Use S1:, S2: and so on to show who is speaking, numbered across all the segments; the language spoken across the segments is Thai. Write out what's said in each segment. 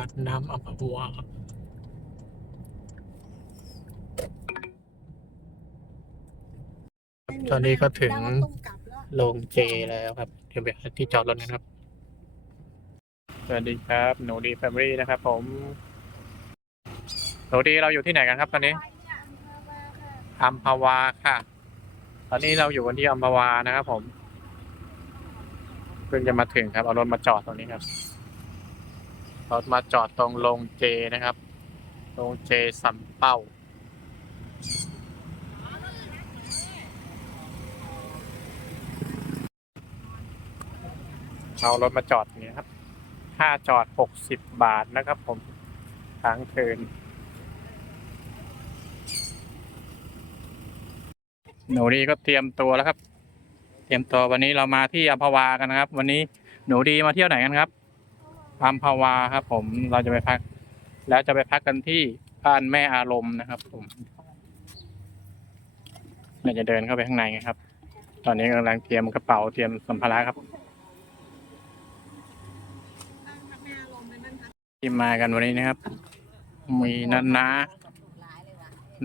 S1: าดน้ำอัมพวาตอนนี้ก็ถึง
S2: แล้วก็ต้องกลับแล้ว
S1: โรงเจแล้วครับ เดี๋ยวไปหาที่จอดรถกันครับ สวัสดีครับหนูดีแฟมิลี่นะครับผมหนูดีเราอยู่ที่ไหนกันครับตอนนี้อัมพวาค่ะ ตอนนี้เราอยู่กันที่อัมพวานะครับผม เพิ่งจะมาถึงครับ เอารถมาจอดตรงนี้ครับ รถมาจอดตรงโรงเจนะครับ โรงเจสัมเป้า เอารถมาจอดอย่างนี้ครับ ค่าจอดหกสิบบาทนะครับผมค้างคืน หนูดีก็เตรียมตัวแล้วครับ เตรียมตัววันนี้เรามาที่อัมพวากันนะครับ วันนี้หนูดีมาเที่ยวไหนกันครับ อัมพวาครับ ผมเราจะไปพัก แล้วจะไปพักกันที่บ้านแม่อารมณ์นะครับ ผมเราจะเดินเข้าไปข้างในครับ ตอนนี้กำลังเตรียมกระเป๋าเตรียมสัมภาระครับที่มากันวันนี้นะครับ มีนันนา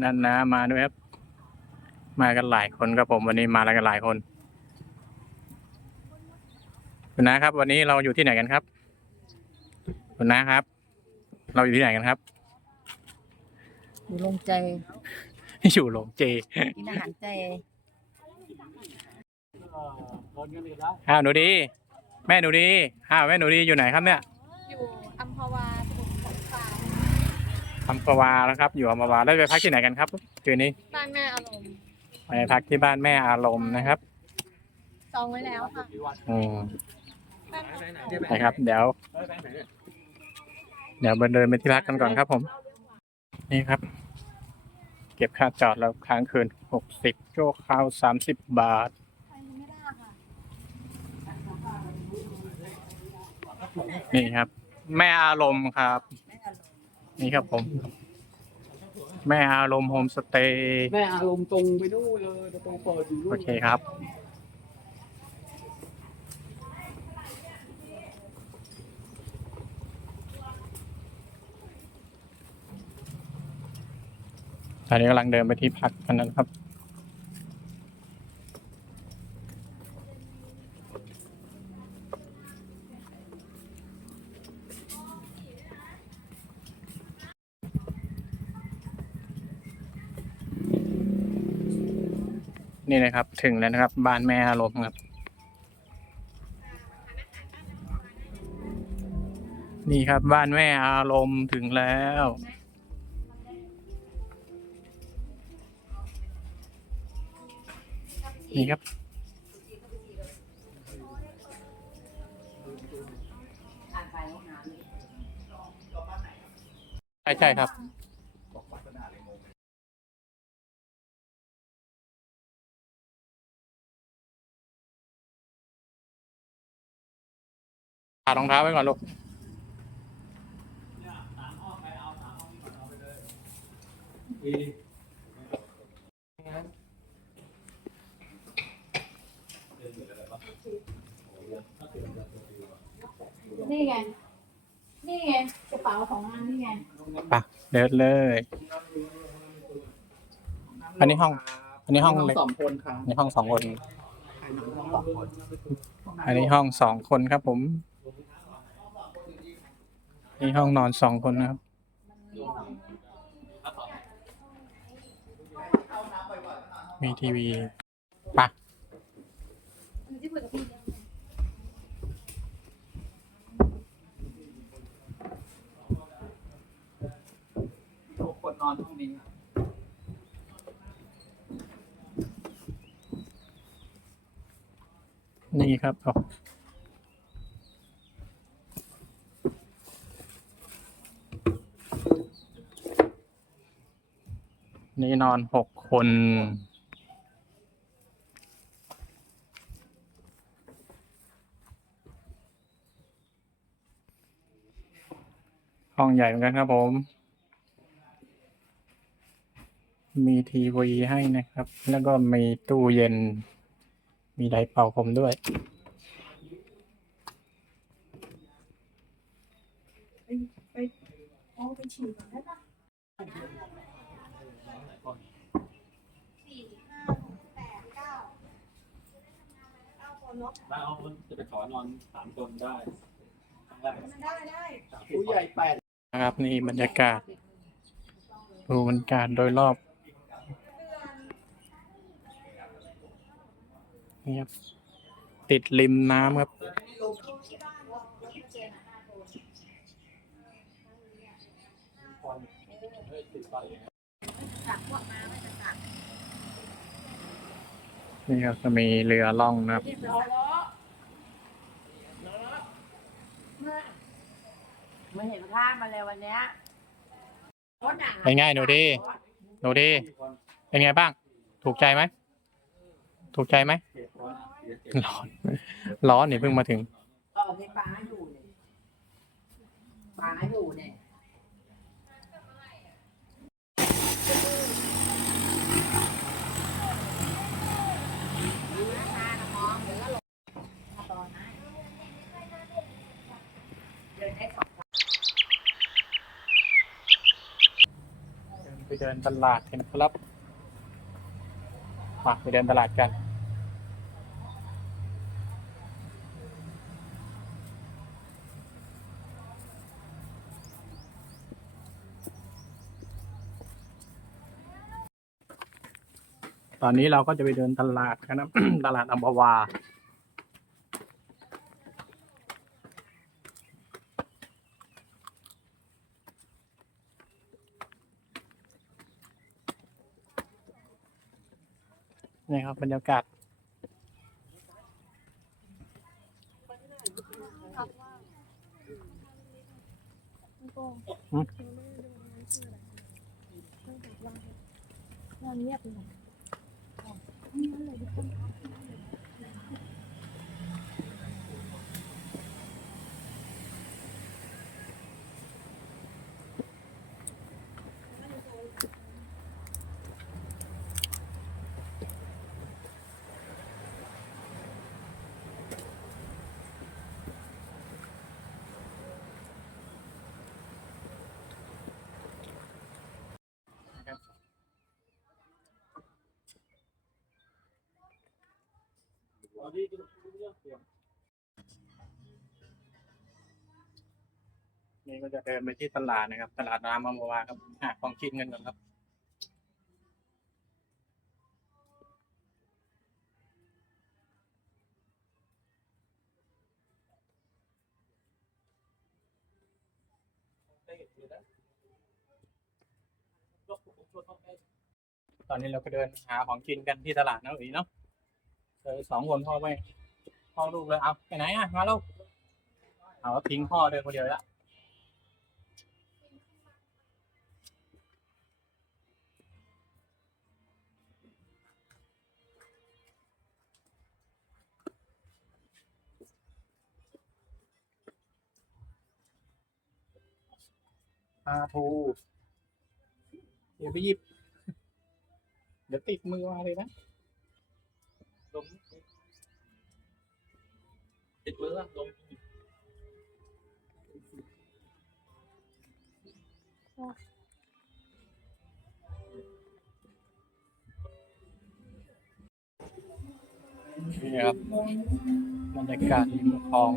S1: นันนามาด้วยครับ มากันหลายคนครับผมวันนี้มาแล้วกันหลายคนนะครับ วันนี้เราอยู่ที่ไหนกันครับ คุณนะครับ เราอยู่ที่ไหนกันครับ
S3: อยู่ลงใจ
S1: อยู่โรงเจ
S3: กินอาหารใจ
S1: อ้าวหนูดี แม่หนูดีอ้าวแม่หนูดีอยู่ไหนครับเนี่ย
S2: อยู่อัมพวาสมุทรสงคราม
S1: อัมพวาแล้วครับ อยู่อัมพวาแล้วไปพักที่ไหนกันครับคืนนี้
S2: บ้านแม่อารมณ์
S1: ไปพักที่บ้านแม่อารมณ์นะครับ
S2: จองไว้แล้วค่ะ
S1: อืม
S2: บ้าน
S1: นะครับ เดี๋ยว เดี๋ยวเดินไปที่พักกันก่อนครับผม นี่ครับ เก็บค่าจอดแล้วค้างคืนหกสิบโจ้คราวสามสิบบาท
S2: ไปไม่ได้ค่ะ
S1: นี่ครับ แม่อารมณ์ครับ นี่ครับผม แม่อารมณ์โฮมสเตย์
S4: แม่อารมณ์ตรงไปนู่นเลยตรงเปิดอยู่นู่
S1: โอนเคครับ ตอนนี้กำลังเดินไปที่พักกันนะครับ นี่นะครับถึงแล้วนะครับ บ้านแม่อารมณ์ครับ นี่ครับบ้านแม่อารมณ์ถึงแล้ว นี่ครับ ใช่ใช่ครับถาดรองเท้าไว้ก่อนลูก
S2: นี่ไงนี่ไงกระเป๋าของมันนี่ไง
S1: ปะเดินเลย อันนี้ห้อง อันนี้ห้องเล็ก
S4: สองคนครับ
S1: อันนี้ห้องสองคน
S4: สองคน
S1: อันนี้ห้องสองคนครับผม นี่ห้องนอนสองคนนะครับ มีทีวีปะ
S2: ที่คุยกับพี่
S4: ทุก คนนอนห้องนี้ครับ
S1: นี่ครับอ๋อนี่นอนหกคน ห้องใหญ่เหมือนกันครับผม มีทีวีให้นะครับ แล้วก็มีตู้เย็น มีไดร์เป่าผมด้วย
S2: ไปเอาไปฉีดก่อนได้ปะ
S5: ถ้เอาจะไปขอนอนสามคนได้ครั้งแรก
S2: ได้ได้
S6: ผู้ใหญ่แปด
S1: นะครับนี่บรรยากาศดูบรรยากาศโดยรอบ นี่ครับ ติดริมน้ำครับ นี่ครับจะมีเรือล่องนะครับ
S7: ไม่เห็นภาพมาเลยวันเนี้ย
S1: เป็นไงหนูดีหนูดีเป็นไงบ้าง ถูกใจไหม ถูกใจไหมร้อนร้อนนี่เพิ่งมาถึง
S7: เออที่ป้าอยู่เนี่ยป้าอยู่เนี่ย
S1: ไปเดินตลาดกันครับมาไปเดินตลาดกัน ตอนนี้เราก็จะไปเดินตลาดกันนะ ตลาดอัมพวา นี่ครับบรรยากาศ
S2: นอนเงียบเลย Em nói là?
S1: นี่ก็จะเดินไปที่ตลาดนะครับ ตลาดรามอัมวาครับหาของกินกันก่อนครับตอนนี้เราก็เดินหาของกินกันที่ตลาดนะอีเนาะ เจอสองคนพ่อแม่พ่อลูกเลยเอาไปไหนอะ มาลูกเอาทิ้งพ่อเดินคนเดียวละปลาทูเดี๋ยวไปหยิบ เดี๋ยวติดมือมาเลยนะ
S5: ลมติดมือลม
S1: นี่ครับบรรยากาศริมคลอง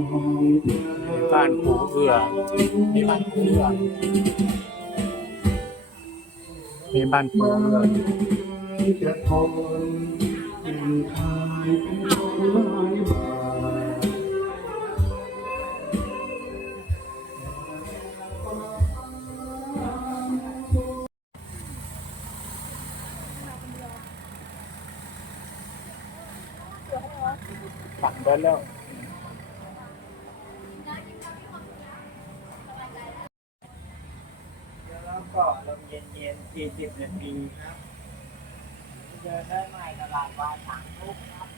S1: มีบ้านปูเอือมีบ้านปูเอือมีบ้านปูเอือ
S6: จะทนกินทายเป็นขอ
S1: ฝันเดินแล้ว
S7: แล้ว สี่สิบนาทีครับเดินได้ใหม่ตลาดวานสามทุกครับ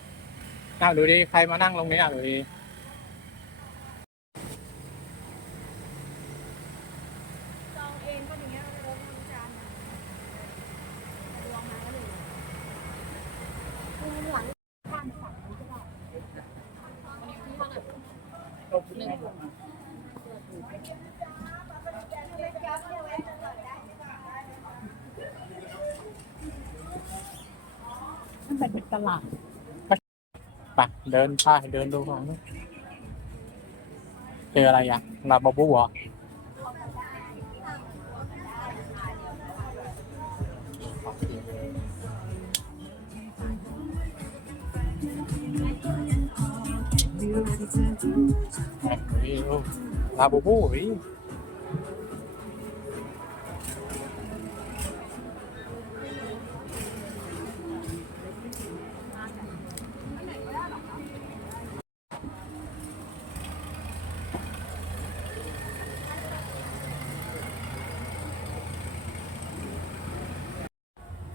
S1: อ้าวดูดิ ใครมานั่งตรงนี้อะดูดิ
S2: จองเองก็อย่างเงี้ยเราทำจาน มันเป็นเป็นตลาด
S1: ไปเดินไปเดินดูของนู้นเจออะไรอะลาบาบูเหรอเฮ้ยลาบูบูเ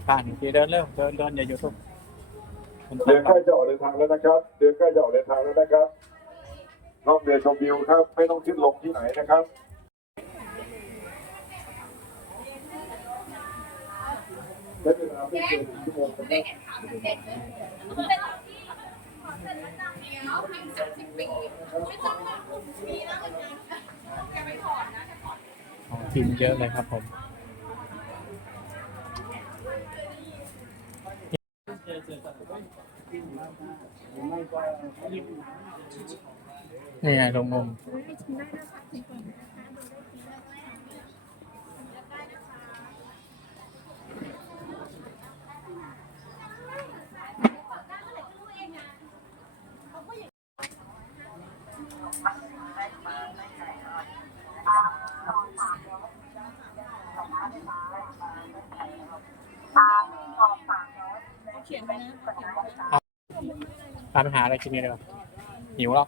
S1: ผ่านทีเดินเร็วเดินเดินอย่าหยุดทุก
S8: เรือใกล้จะออกเดินทางแล้วนะครับเรือใกล้จะออกเดินทางแล้วนะครับนอกเรือชมวิวครับ ไม่ต้องขึ้นลงที่ไหนนะครับใช้เวลาไม่เกินชั่วโมงนะครับ
S1: ของกินเยอะเลยครับผม นี่ไงลงนม พาไปหาอะไรกินกันดีกว่าหิวแล้ว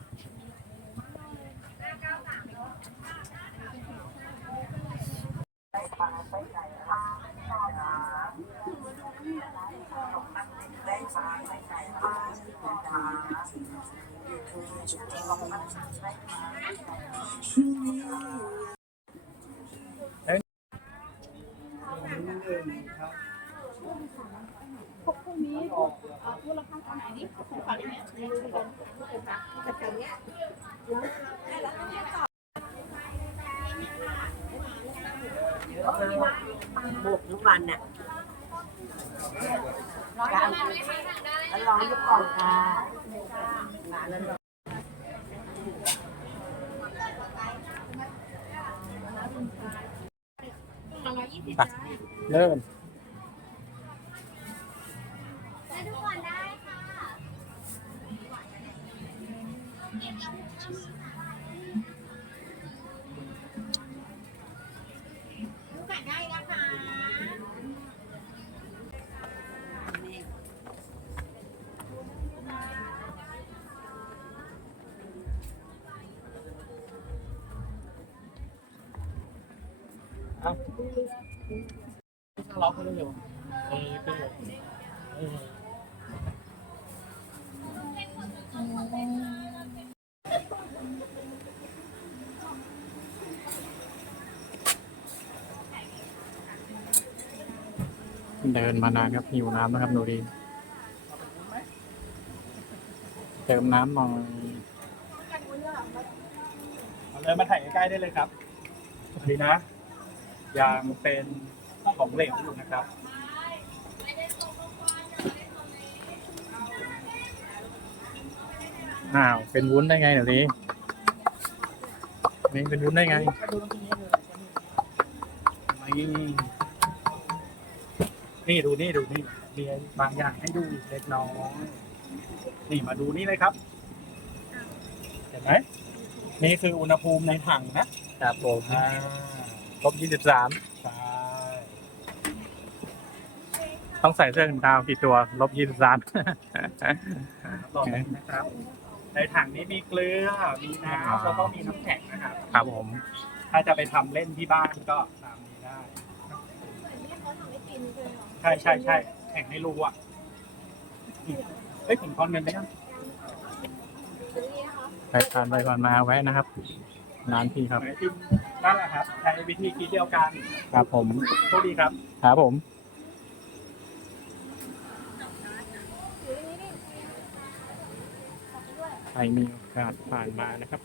S2: พวกพวกนี้เอ่อมู ลค่าเท่าไหร่นี่ของฝั่งเนี้ยแต่แถวเนี้ย
S3: บุกทุกวันน่ะร้อยทุกคนค่ะร้านนั้น
S1: ไปเริ่ม ล็อกไปเร็วเออก็เลยเออเดินมานานครับหิวน้ำนะครับหนูดี เติมน้ำหน่อย
S5: เลยมาถ่ายใกล้ๆได้เลยครับดีนะ ยังเป็นของเหลวอยู่นะครับ
S1: อ้าวเป็นวุ้นได้ไงเดี๋ยวนี้นี่เป็นวุ้นได้ไง
S5: นี่นี่ดูนี่ดูนี่มีบางอย่างให้ดูเล็กน้อยนี่มาดูนี่เลยครับ เห็นไหมนี่คืออุณหภูมิในถังนะครับ
S1: ผม
S5: อ่า
S1: ลบยี่สิบสาม
S5: ใช่
S1: ต้องใส่เสื้อกันหนาวกี่ตัว ลบยี่สิบสาม
S5: ลองดูนะครับ ในถังนี้มีเกลือ มีน้ำแล้วก็มีน้ำแข็งนะครับ
S1: ครับผม
S5: ถ้าจะไปทำเล่นที่บ้านก็ตามนี้ได้ ใช่ใช่ใช่แข่งให้รู้อะอืมเฮ้ยผมทอนเงินได้ยัง
S1: ไปผ่านไปผ่านมาแวะนะครับ ร้านพี่ครับ
S5: ไหนพิมพ์นั่นแหละครับใช้วิธีคิดเดียวกัน
S1: ครับผม
S5: โชคดีครับ
S1: ครับผม ใครมีโอกาสผ่านมานะครับ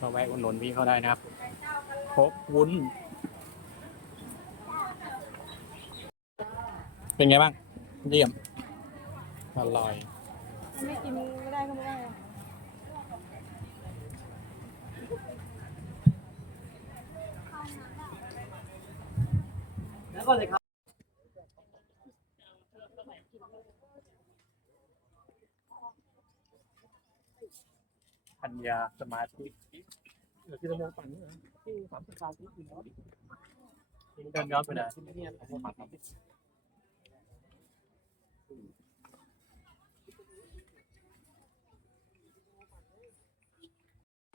S1: ก็แวะอุดหนุนพี่เขาได้นะครับครบวุ้น เป็นไงบ้าง เยี่ยม อร่อย
S2: ไม่กินไม่ได้ก็ไม่ได้อะ
S3: แล้วก็เลยครับ
S1: ปัญญาสมาธิ
S5: เดี๋ยวที่เราเดินปั่นนี่นะที่สามสิบสามที่อยู่แล้ว
S1: เดินย้อนไปไหน
S5: ที่เนี่ยผมปั่นสามสิบ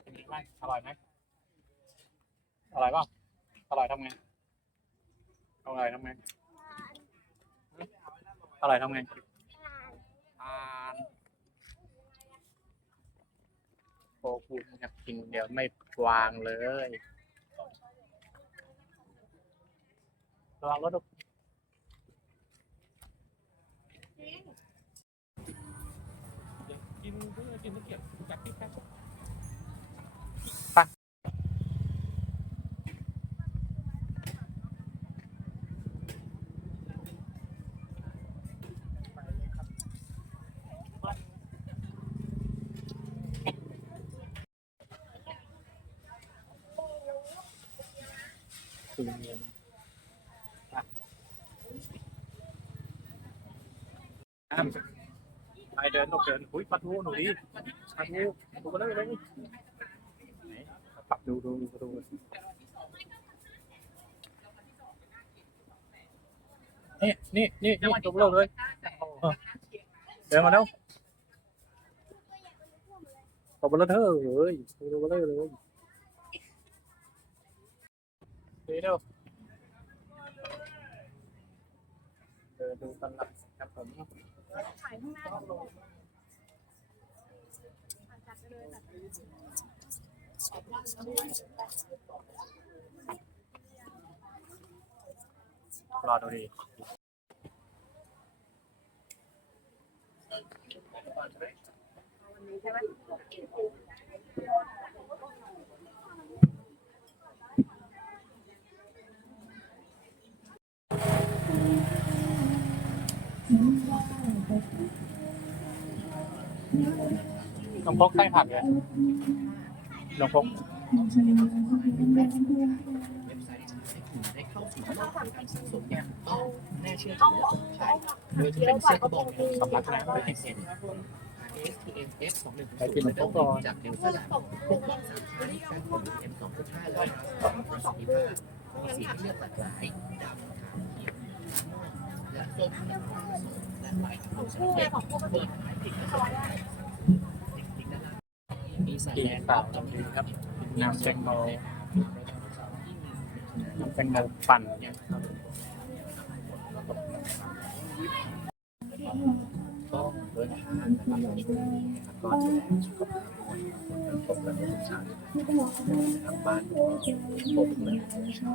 S1: เป็นไงบ้างอร่อยไหมอร่อยเปล่าอร่อยทำไง อร่อยทำไงอร่อยทำไงทานโอ้คุณครับกินเดี๋ยวไม่วางเลยระวังรถลูก
S5: กินเพื่อกินตะเกียบจากที่แพ็ค
S1: คือเงียนไปเดินลูกเดินอุ้ยปลาทูหนูดิปลาทูดูมาเลยเลยปรับดูดูดูดูนี่นี่นี่นี่ดูมาเลยเออเดินมาแล้วตบมาแล้วเธอเฮ้ยดูมาเลยเลย เดี๋ยวเดินดูตลาดครับผม
S2: ถ่ายข้างหน้าก็ลงอะจัดเลยจัด
S1: รอดูดีน้องพกไส้ผักเลย น้องพก
S3: ได้เข้าสู่โลกของการสะสมอย่างต้องน่เชื่อถือใช่โดยจะเป็นเสื้อกระบอกสำหรับแรงไปเซ็น STMF 2 1
S1: ไปกินน้ำพกก่อน
S3: จากเดลต้าพวกสามชั้นการผลิต M 2 5และประสิทธิภาพมีสีเลือกหลากหลายดำขาวเขียวและส้ม และฟ้าและลายของ
S2: คู่ไงของคู่ก็
S3: เปิดขายติดกระสอบจริงๆนะครับมีสายแดง
S1: เปล่าตรงนี้ครับน้ำแตงโมน้ำแตงโมปั่น
S3: ต้อง เดินทางนะครับที่นี่นะครับก็ดูแลสุขภาพด้วยพบกันทุกเช้าทางบ้านพบกันเช้า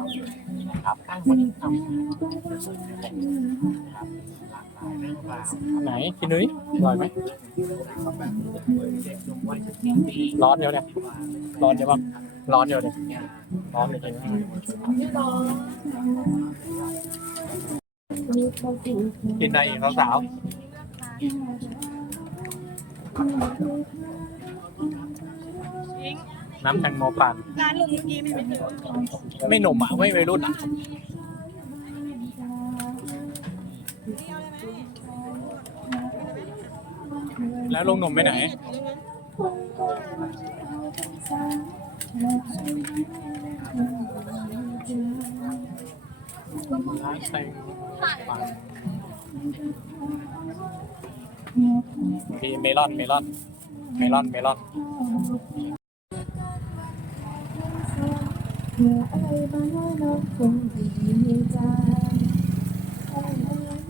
S3: ครับข้างวันนี้ทำส่วนแรกนะครับหลากหลายเรื่องราว
S1: ไหนกินนุ้ยร่อยไหม
S3: ร้
S1: อนเดียวเนี่ยร้อนเดียวป่ะร้อนเดียวเนี่ยร้อนเลยจริงกินได้อีกสาวๆ น้ำแตงโมปั่น
S2: ร้านลุงเมื่อกี้มีไม่ถึง
S1: ไม่หนุ่มอะ ไม่วัยรุ่นอะแล้วลุงหนุ่มไปไหน ร้านแตงปั่น มีเมลอนเมลอนเมลอนเมลอน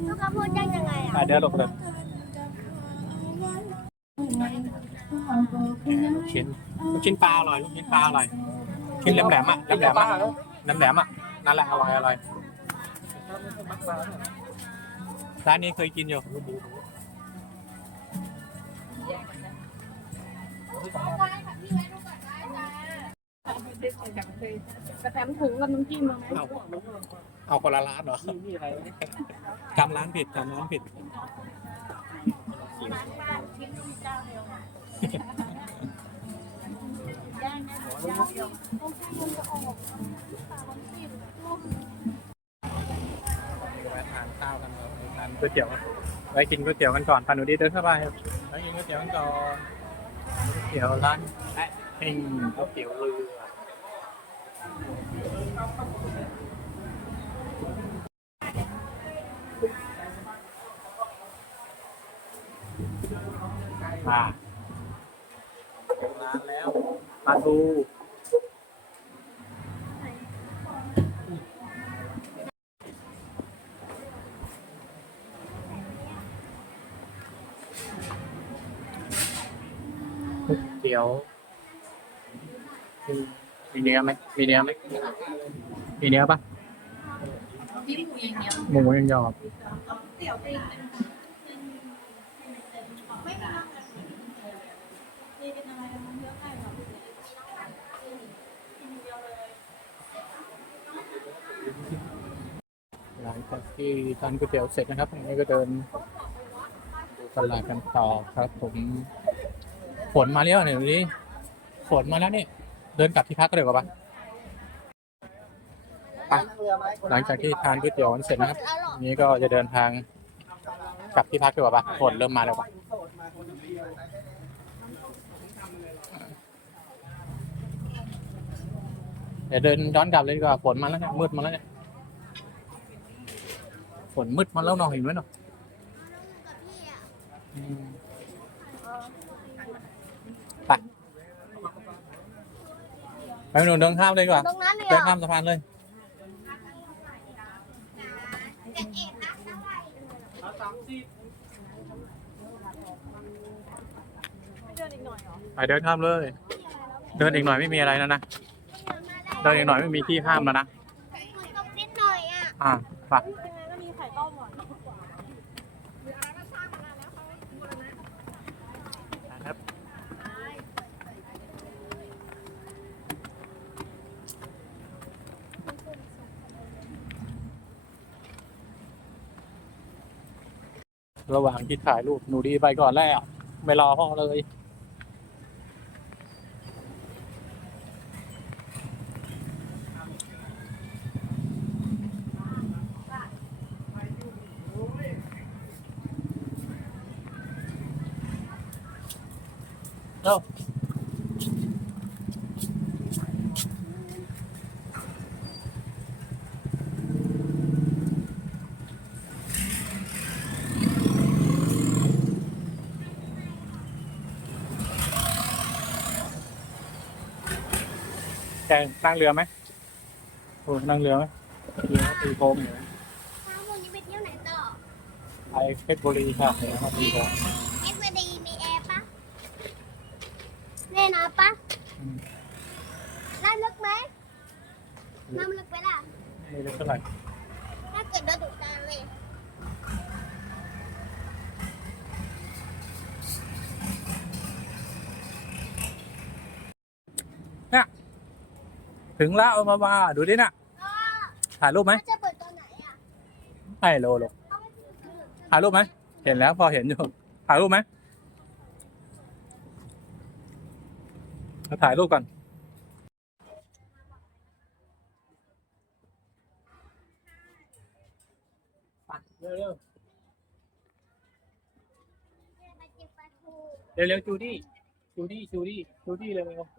S2: ลูกค้าพูดยังยังไงอะ
S1: อะเดี๋ยวลงเลยลูกชิ้นลูกชิ้นปลาอร่อยลูกชิ้นปลาอร่อยชิ้นแหลมแหลมๆอะแหลมแหลมๆอะแหลมแหลมๆอะนั่นแหละอร่อยอร่อยร้านนี้เคยกินอยู่
S2: กระแถมถุงกับน้ำจิ้มมาไหม
S1: เอาเอาคนละร้านเหรอ
S5: นี่อะไร
S1: จำร้านผิดจำร้านผิด
S2: ย่างนะย่างต้องให้มันจะออกปากมันติดลูก
S1: แวะทานข้าวกันครับทานก๋วยเตี๋ยวไว้กินก๋วยเตี๋ยวกันก่อนพาหนูดีเดินเข้าไปครับไว้กินก๋วยเตี๋ยวกันก่อนก๋วย เตี๋ยวร้านแอะเฮงก๋วยเตี๋ยวเรือมาถึงร้านแล้วปลาทู ยเตี๋ยวมีมีเนื้อไหมมีเนื้อไหมมีเนื้อปะ
S2: มีหมูอย่างเดียว
S1: หมูยังยอม
S2: เตี๋ยวเองไม่มีน้ำเลยมีเป็นอะไรมันเยอะไปหรอ
S1: หลังจากที่ทานก๋วยเตี๋ยวเสร็จนะครับอันนี้ก็เดินตลาดกันต่อครับผม ฝนมาแล้วเนี่ยดูดิฝนมาแล้วนี่เดินกลับที่พักก็เลยกว่าปะไปหลังจากที่ทานก๋วยเตี๋ยวกันเสร็จนะครับนนี้ก็จะเดินทางกลับที่พักดีกว่าปะฝนเริ่มมาแล้วปะเดี๋ยวเดินย้อนกลับเลยดีกว่าฝนมาแล้วเนี่ยมืดมาแล้วเนี่ยฝนมืดมาแล้วเนาะเห็นไหมเนาะอืมไป ไปหนูเดินข้ามเลยดีกว่า
S2: ตรงนั้นเลย
S1: เดิน
S2: อะ
S1: ข้ามสะพานเลย
S2: เดินอีกหน่อยเหรอ
S1: ไปเดินข้ามเลย เดินอีกหน่อยไม่มีอะไรแล้วนะเดินอีกหน่อยไม่มีที่ห้ามแล้วนะ
S2: นิดหน่อยอะ
S1: อ่าไป
S2: ยังไงก็มีไข่ต้มอะ
S1: ครับ ระหว่างที่ถ่ายรูปหนูดีไปก่อนแล้วไม่รอพ่อเลย นั่งเรือไหมโอ้นั่งเรือไหมเรือตีโค้งอยู่นะ
S2: ถ้าวันนี้ไปเที่ยวไหนต่อ
S1: ไปเพชรบุรีค่ะเดี๋ยวมาตีโค้ง
S2: เอ็กซ์ดีมีแอร์ปะแน่นะปะ
S1: อืม
S2: น้ำลึกไหมน้ำลึกไปล่ะ
S1: ไม่รู้เท่าไหร่
S2: ถ้าเกิดเราดูตาเลย
S1: ถึงแล้วเอามาว่าดูดิน่ะถ่ายรูปไหม
S2: จะเปิดตอนไหนอะ
S1: ไม่โลหรอกถ่ายรูปไหมเห็นแล้วพอเห็นอยู่ถ่ายรูปไหมมาถ่ายรูปก่อนเร็วเร็ว
S2: ไปเก็บปลาทู
S1: เร็ว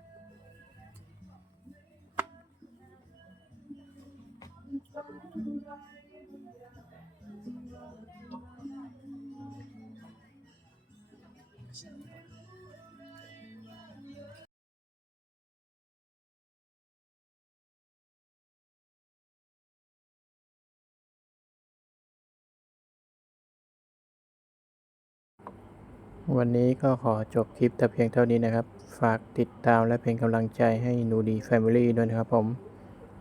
S9: วันนี้ก็ขอจบคลิปแต่เพียงเท่านี้นะครับ ฝากติดตามและเป็นกำลังใจให้หนูดีแฟมิลี่ด้วยนะครับผม